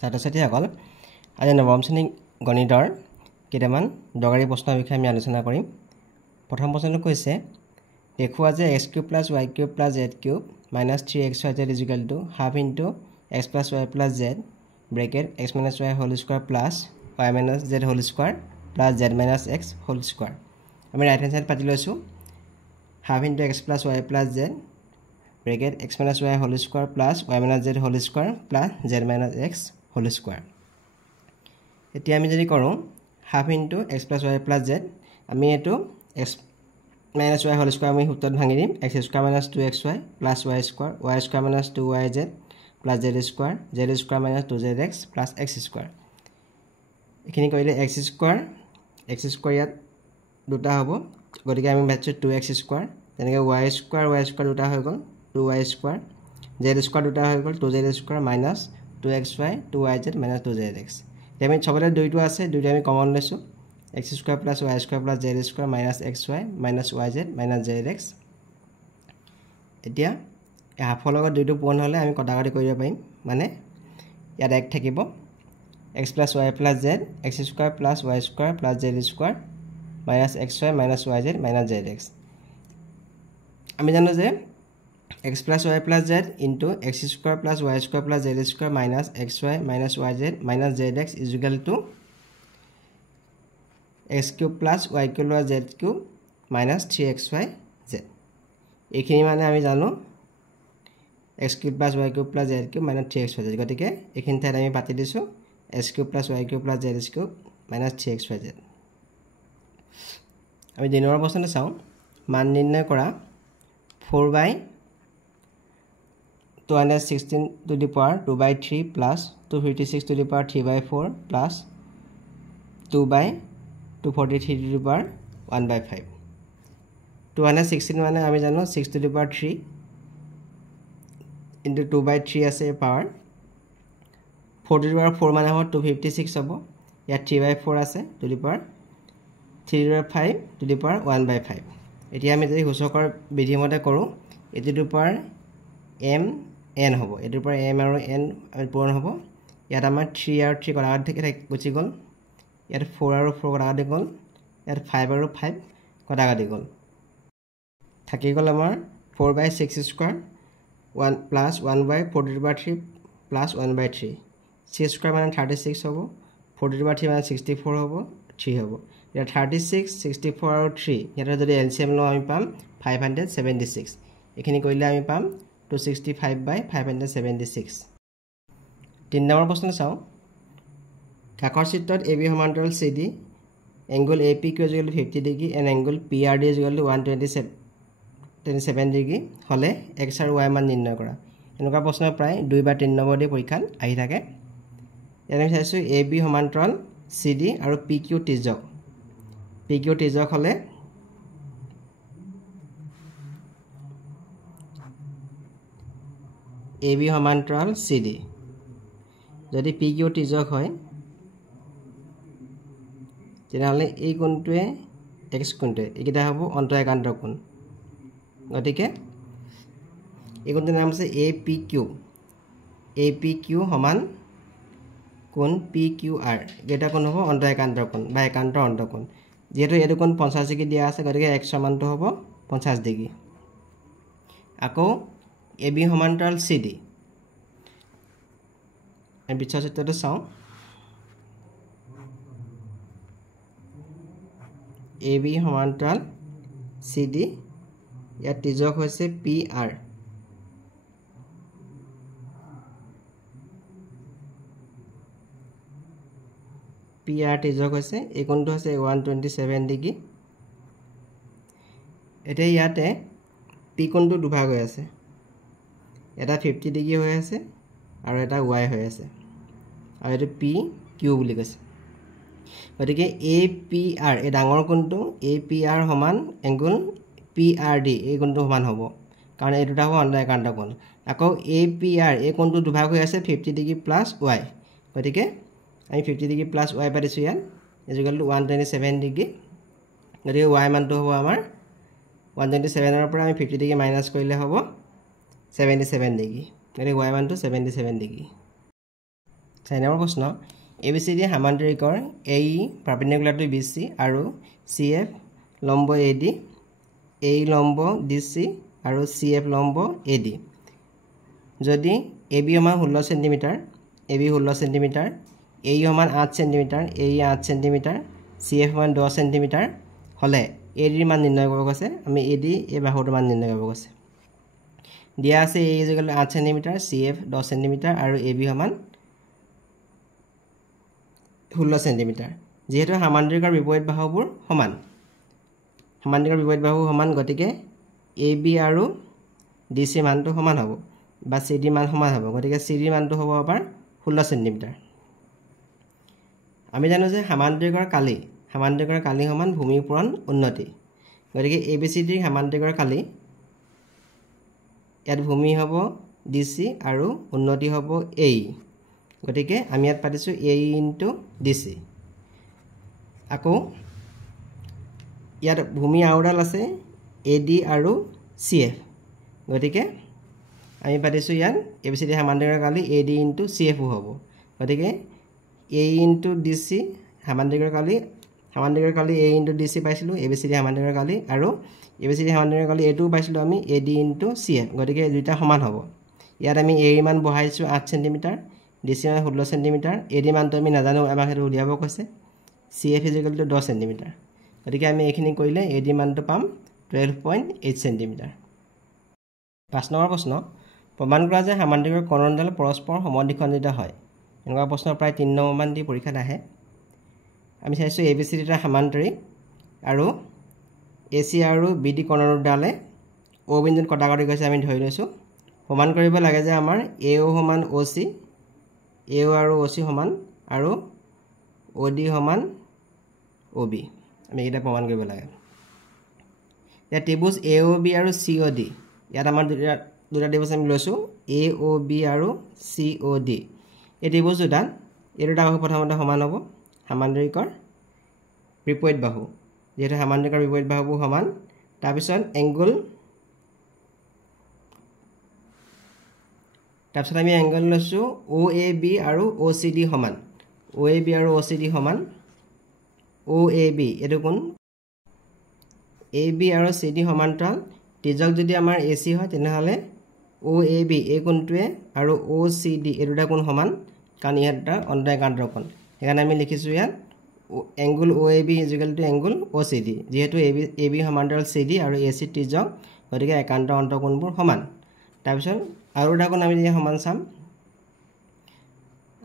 ছাত্ৰ-ছাত্ৰীসকল আজি নৱম শ্ৰেণী গণিতৰ কেইটামান দৰকাৰী প্ৰশ্নৰ বিষয়ে আমি আলোচনা কৰিম। প্ৰথম প্ৰশ্নটো কৈছে দেখুৱা যে x³ + y³ + z³ - 3xyz = ½ into x + y + z bracket x - y² + y - z² + z - x²। আমি ৰাইট হেণ্ড সাইড পাতি লৈছো ½ into x + y + z bracket x - y² + y - z² + z - x² এতিয়া আমি যদি কৰোঁ ½ into x + y + z আমি এটো x - y² আমি সূত্ৰত ভাঙি দিম x² - 2xy + y² y² - 2yz + z² z² - 2zx + x²। এখিনি কৰিলে x² ইয়াত দুটা হ'ব গতিকে আমি পাইছো 2x² তেনেকৈ y² দুটা হৈ গ'ল 2y² z² দুটা হৈ গ'ল 2z² - 2xy 2yz - 2zx। এতিয়া আমি সবতে দুইটো আছে দুইটো আমি কমন লৈছো x² + y² + z² - xy - yz - zx। এতিয়া এই হাফৰ লগত দুইটো পূৰণ হ'লে আমি কটাকটি কৰিব পাৰিম মানে ইয়াত 1 থাকিব x + y + z x² + y² + z² - xy - yz - zx। আমি জানো যে x + y + z into x² + y² + z² - xy - yz - zx x³ + y³ + z³ - 3xyz। এইখিনি মানে আমি জানো x³ + y³ + z³ - 3xyz গতিকে এইখিনি ঠাইত আমি পাতি দিছো x³ + y³ + z³ - 3xyz। আমি 2 নম্বৰ প্ৰশ্নটো চাওঁ মান নিৰ্ণয় কৰা 4/216⁵ plus 256⁵3/4 plus 2/243⁵1/5 216 মানে আমি জানো 6⁵3 into 2/3 আছে পাৱাৰ 4⁵4 মানে হ'ব 256 হ'ব ইয়াত 3/4 আছে 3/5 এতিয়া আমি যদি সূচকৰ বিধিমতে কৰোঁ এটো পাৱাৰ m n হ'ব এটোৰ পৰা m আৰু n পূৰণ হ'ব ইয়াত আমাৰ 3 আৰু 3 কটাকটি থেকে গুচি গ'ল ইয়াত 4 আৰু 4 কটাকটি গ'ল ইয়াত 5 আৰু 5 কটাকটি গ'ল থাকি গ'ল আমাৰ 4/6² 1 plus 1/4³ plus 1/3 6² মানে 36 হ'ব 4³ মানে 64 হ'ব 3 হ'ব এতিয়া 36 64 আৰু 3 ইয়াতে যদি এলচিএম লওঁ আমি পাম 576 এখিনি কৰিলে আমি পাম 265/576। 3 নম্বৰ প্ৰশ্ন চাওঁ কাষৰ চিত্ৰত AB সমান্তৰাল CD angle APQ = 50 degree and angle PRD = 127 degree হলে x আৰু y মান নিৰ্ণয় কৰা। এনেকুৱা প্ৰশ্ন প্ৰায় 2 বা 3 নম্বৰ দি পৰীক্ষাত আহি থাকে। ইয়াত আমি চাইছো AB সমান্তৰাল CD আৰু PQ তিৰ্যক হলে AB সমান্তৰাল CD যদি PQ তিৰ্যক হয় তেনেহলে এই কোণটোৱে x কোণটোৱে এইটা হ'ব অন্তঃএকান্ত কোণ গতিকে এই কোণটোৰ নাম আছে APQ সমান কোণ PQR এটা কোণ হ'ব অন্তঃএকান্ত কোণ বা একান্ত অন্তঃকোণ যেহেতু এইটো কোণ 50 ডিগ্ৰী দিয়া আছে গতিকে x সমানটো হ'ব 50 ডিগ্ৰী আকৌ AB সমান্তৰাল CD আমি বিচ্ছৰ চিত্ৰটো চাওঁ AB সমান্তৰাল CD ইয়াত তিৰ্যক হৈছে PR তিৰ্যক হৈছে এই কোণটো হৈছে 127 ডিগ্ৰী এতিয়া ইয়াতে P কোণটো দুভাগ হৈ আছে এটা 50 ডিগ্ৰী হৈ আছে আৰু এটা y হৈ আছে আৰু এটো PQ বুলি কৈছে গতিকে APR এই ডাঙৰ কোণটো APR সমান এংগল PRD এই কোণটো সমান হ'ব কাৰণ এই দুটা হ'ব অন্তঃএকান্ত কোণ আকৌ APR এই কোণটো দুভাগ হৈ আছে 50 ডিগ্ৰী প্লাস y গতিকে আমি 50 ডিগ্ৰী প্লাস y পাইছো ইয়াত = 127 ডিগ্ৰী গতিকে y মানটো হ'ব আমাৰ 127 ৰ পৰা আমি 50 ডিগ্ৰী মাইনাস কৰিলে হ'ব 77 ডিগ্ৰী গতিকে y মানটো 77 ডিগ্ৰী 4 নম্বৰ প্ৰশ্ন ABCD সমান্তৰিকৰ AE পাৰপেণ্ডিকুলাৰ টু BC আৰু CF লম্ব AD AE লম্ব DC আৰু CF লম্ব AD যদি AB সমান 16 cm AB 16 cm AE সমান 8 cm AE 8 cm CF সমান 10 cm হলে AD ৰ মান নিৰ্ণয় কৰিব কৈছে আমি AD এই বাহুৰ মান নিৰ্ণয় কৰিব কৈছে দিয়া আছে AE 8 cm CF 10 cm আৰু AB সমান 16 cm যেহেতু সমান্তৰিকৰ বিপৰীত বাহুবোৰ সমান সমান্তৰিকৰ বিপৰীত বাহু সমান গতিকে AB আৰু DC মানটো সমান হ'ব বা CD মান সমান হ'ব গতিকে CD মানটো হ'ব আমাৰ 16 cm আমি জানো যে সমান্তৰিকৰ কালি সমান ভূমি পূৰণ উন্নতি গতিকে ABCD সমান্তৰিকৰ কালি ইয়াত ভূমি হ'ব DC আৰু উন্নতি হ'ব AE গতিকে আমি ইয়াত পাতিছো AE * DC আকৌ ইয়াত ভূমি আউডাল আছে AD আৰু CF গতিকে আমি পাতিছো ইয়াত ABCD সমান্তৰিকৰ কালি AD * CF হ'ব গতিকে AE * DC সমান্তৰিকৰ কালি AE * DC পাইছিলো ABCD সমান্তৰিকৰ কালি আৰু ABCD সমান্তৰিকৰ কালি এটো পাইছিলো আমি AD * CF গতিকে দুটা সমান হ'ব ইয়াত আমি AE মান বহাইছো 8 cm DC মান 16 cm AD মানটো আমি নাজানো আমাক হেতু উলিয়াব কৈছে CF = 10 cm গতিকে আমি এইখিনি কৰিলে AD মানটো পাম 12.8 cm 5 নম্বৰ প্ৰশ্ন প্ৰমাণ কৰা যে সমান্তৰিকৰ কোণডাল পৰস্পৰ সমদ্বিখণ্ডিত হয় এনেকুৱা প্ৰশ্ন প্ৰায় 3 নম্বৰ মান দি পৰীক্ষাত আহে আমি চাইছো ABCD টা সমান্তৰিক আৰু AC আৰু BD কোণৰডালে O বিন্দুত কটাকটি গৈছে আমি ধৰি লৈছো প্ৰমাণ কৰিব লাগে যে আমাৰ AO সমান OC AO আৰু OC সমান আৰু OD সমান OB আমি এটা প্ৰমাণ কৰিব লাগে এতিয়া ত্ৰিভুজ AOB আৰু COD ইয়াত আমাৰ দুটা ত্ৰিভুজ আমি লৈছো AOB আৰু COD এই ত্ৰিভুজ দুটা এই দুটা বাহু প্ৰথমতে সমান হ'ব সমান্তৰিকৰ বিপৰীত বাহু যেহেতু সমান্তৰিকৰ বিপৰীত বাহুবোৰ সমান তাৰ পিছত আমি এংগল লৈছো OAB আৰু OCD সমান OAB আৰু OCD সমান OAB এটো কোণ AB আৰু CD সমান্তৰাল তিৰ্যক যদি আমাৰ AC হয় তেনেহলে OAB এই কোণটোৱে আৰু OCD এই দুটা কোণ সমান কাৰণ ইহঁত অন্তঃএকান্তৰ কোণ সেইকাৰণে আমি লিখিছো ইয়াত angle OAB = angle OCD যেহেতু AB সমান্তৰাল CD আৰু AC তিৰ্যক গতিকে একান্ত অন্তঃকোণবোৰ সমান তাৰ পিছত আৰু এটা কোণ আমি যে সমান চাম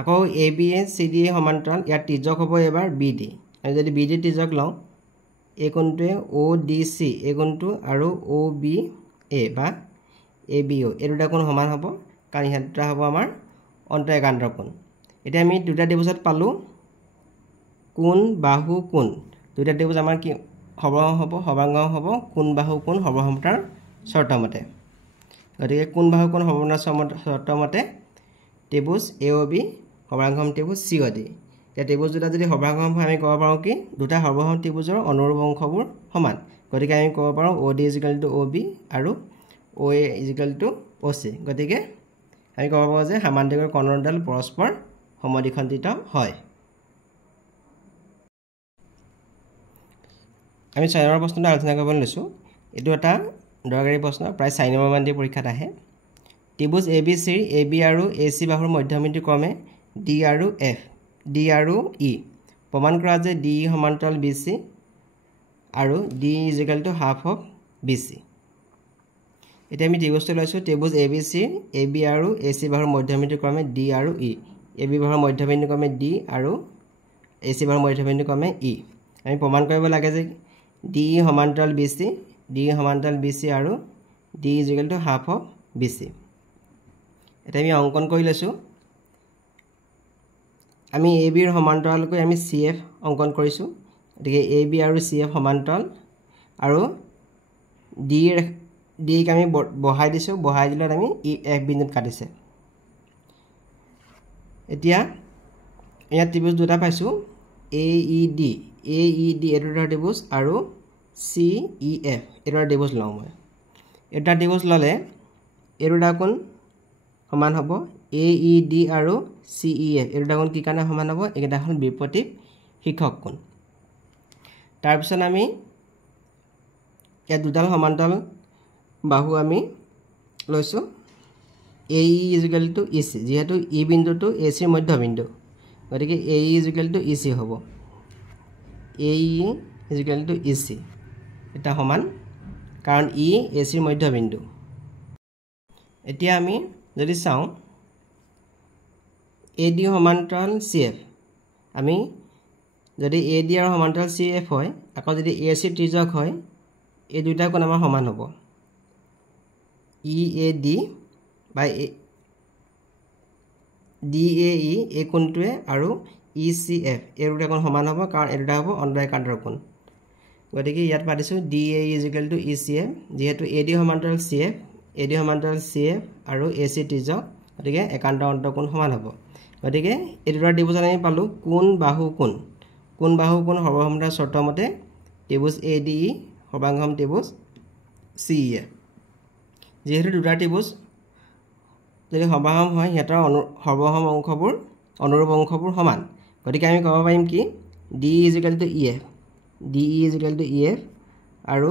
আকৌ AB CD সমান্তৰাল ইয়াত তিৰ্যক হ'ব এবাৰ BD আমি যদি BD তিৰ্যক লওঁ এই কোণটোৱে ODC এই কোণটো আৰু OBA বা ABO এই দুটা কোণ সমান হ'ব কাৰণ ইহঁতটা হ'ব আমাৰ অন্তঃএকান্তৰ কোণ এতিয়া আমি দুটা ত্ৰিভুজত পালো কোণ বাহু কোণ দুটা ত্ৰিভুজ আমাৰ কি সৰ্বাংগ হ'ব কোণ বাহু কোণ সৰ্বসমতাৰ শৰ্তমতে গতিকে কোণ বাহু কোণ সৰ্বসমতাৰ শৰ্তমতে ত্ৰিভুজ AOB সৰ্বাংগম ত্ৰিভুজ COD এতিয়া ত্ৰিভুজ দুটা যদি সৰ্বাংগম হয় আমি ক'ব পাৰো কি দুটা সৰ্বসম ত্ৰিভুজৰ অনুৰূপ অংশবোৰ সমান গতিকে আমি ক'ব পাৰো OD = OB আৰু OA = OC গতিকে আমি ক'ব পাৰো যে সমান্তৰিকৰ কোণৰডাল পৰস্পৰ সমদ্বিখণ্ডিত হয় আমি 6 নম্বৰ প্ৰশ্নটো আলোচনা কৰিব লৈছো এটো এটা দৰকাৰী প্ৰশ্ন প্ৰায় 4 নম্বৰ মান দি পৰীক্ষাত আহে ত্ৰিভুজ ABC AB আৰু AC বাহুৰ মধ্যবিন্দু ক্ৰমে D আৰু F D আৰু E প্ৰমাণ কৰা যে D সমান্তৰাল BC আৰু D = half of BC এতিয়া আমি ত্ৰিভুজটো লৈছো ত্ৰিভুজ ABC AB আৰু AC বাহুৰ মধ্যবিন্দু ক্ৰমে D আৰু E AB বাহুৰ মধ্যবিন্দু ক্ৰমে D আৰু AC বাহুৰ মধ্যবিন্দু ক্ৰমে E আমি প্ৰমাণ কৰিব লাগে যে D সমান্তৰাল BC আৰু D = half of BC এটা আমি অঙ্কন কৰি লৈছো আমি AB ৰ সমান্তৰালকৈ আমি CF অঙ্কন কৰিছো গতিকে AB আৰু CF সমান্তৰাল আৰু D ক আমি বহাই দিছো বহাই দিলত আমি F বিন্দুত কাটিছে এতিয়া ইয়াত ত্ৰিভুজ দুটা পাইছো AED এটো ত্ৰিভুজ আৰু CEF এটো ত্ৰিভুজ লওঁ মই এটা ত্ৰিভুজ ললে এটো কোণ সমান হ'ব AED আৰু CEF এই দুটা কোণ কি কাৰণে সমান হ'ব এইকেইটা হ'ল বিপৰীত শিক্ষক কোণ তাৰ পিছত আমি এই দুডাল সমান্তৰাল বাহু আমি লৈছো AE = EC যেহেতু E বিন্দুটো AC ৰ মধ্যবিন্দু গতিকে AE = EC হ'ব AE = EC এটা সমান কাৰণ E AC ৰ মধ্যবিন্দু এতিয়া আমি যদি চাওঁ AD সমান্তৰাল CF আমি যদি AD আৰু সমান্তৰাল CF হয় আকৌ যদি AC ত্ৰিজ্যক হয় এই দুটা কোণ আমাৰ সমান হ'ব EAD by DAE এই কোণটোৱে আৰু ECF এই দুটা কোণ সমান হ'ব কাৰণ এই দুটা হ'ব অন্তঃএকান্তৰ কোণ গতিকে ইয়াত পাতিছো DAE = ECF যেহেতু AD সমান্তৰাল CF আৰু AC ত্ৰিজ্যক গতিকে একান্তৰ অন্তঃকোণ সমান হ'ব গতিকে এই দুটা ত্ৰিভুজ আমি পালো কোণ বাহু কোণ সৰ্বসমতাৰ চৰ্ত মতে ত্ৰিভুজ ADE সৰ্বাংগম ত্ৰিভুজ CEF যেহেতু দুটা ত্ৰিভুজ যদি সৰ্বাংগম হয় হেতৰ সৰ্বসম অংশবোৰ অনুৰূপ অংশবোৰ সমান গতিকে আমি ক'ব পাৰিম কি DE = EF আৰু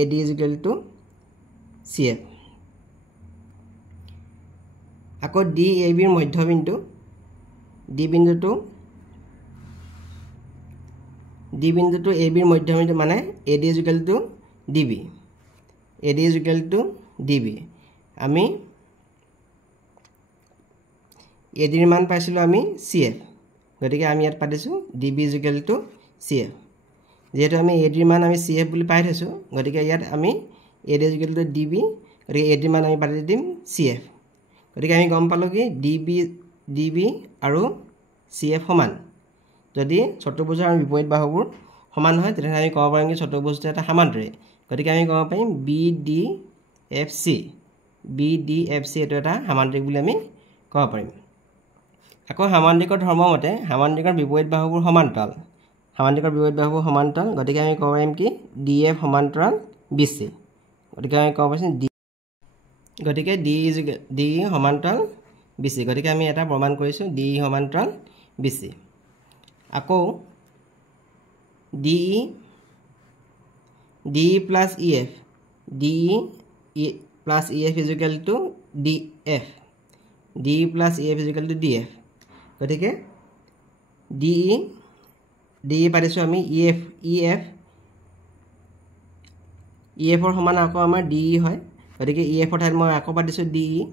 AD = CF আকৌ DAB ৰ মধ্যবিন্দু D বিন্দুটো AB ৰ মধ্যবিন্দু মানে AD = DB আমি AD ৰ মান পাইছিলো আমি CF গতিকে আমি ইয়াত পাতিছো DB = CF যেহেতু আমি AD ৰ মান আমি CF বুলি পাই থৈছো গতিকে ইয়াত আমি AD = DB গতিকে AD ৰ মান আমি পাতি দিম CF গতিকে আমি গম পালো কি DB আৰু CF সমান যদি চতুৰ্ভুজৰ আৰু বিপৰীত বাহুবোৰ সমান হয় তেতিয়া আমি ক'ব পাৰিম কি চতুৰ্ভুজটো এটা সমান্তৰাল গতিকে আমি ক'ব পাৰিম BDFC এইটো এটা সমান্তৰিক বুলি আমি ক'ব পাৰিম আকৌ সমান্তৰিকৰ ধৰ্ম মতে সমান্তৰিকৰ বিপৰীত বাহুবোৰ সমান্তৰাল গতিকে আমি ক'ব পাৰিম কি DF সমান্তৰাল BC গতিকে আমি ক'ব পাৰিম গতিকে DE সমান্তৰাল BC গতিকে আমি এটা প্ৰমাণ কৰিছো DE সমান্তৰাল BC আকৌ DE plus EF DE plus EF = DF DE plus EF = DF গতিকে DE পাইছো আমি EF ৰ সমান আকৌ আমাৰ DE হয় গতিকে EF ৰ ঠাইত মই আকৌ পাতিছো DF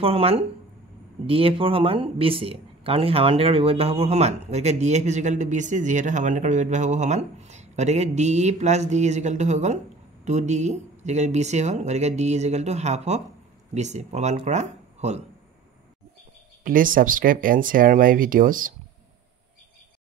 ৰ সমান BC কাৰণ সমান্তৰিকৰ বিপৰীত বাহুবোৰ সমান গতিকে DF = BC যেহেতু সমান্তৰিকৰ বিপৰীত বাহুবোৰ সমান গতিকে DE plus DE = হৈ গ'ল 2DE = BC হ'ল গতিকে DE = half of BC প্ৰমাণ কৰা হ'ল Please subscribe and share my videos